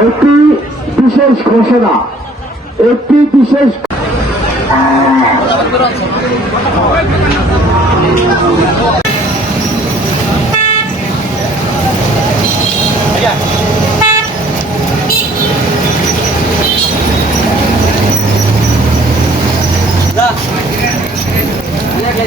একটি বিশেষ ঘোষণা একটি বিশেষ শুভ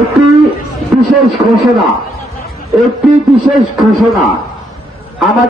একটি বিশেষ ঘোষণা একটি বিশেষ ঘোষণা। আমাদের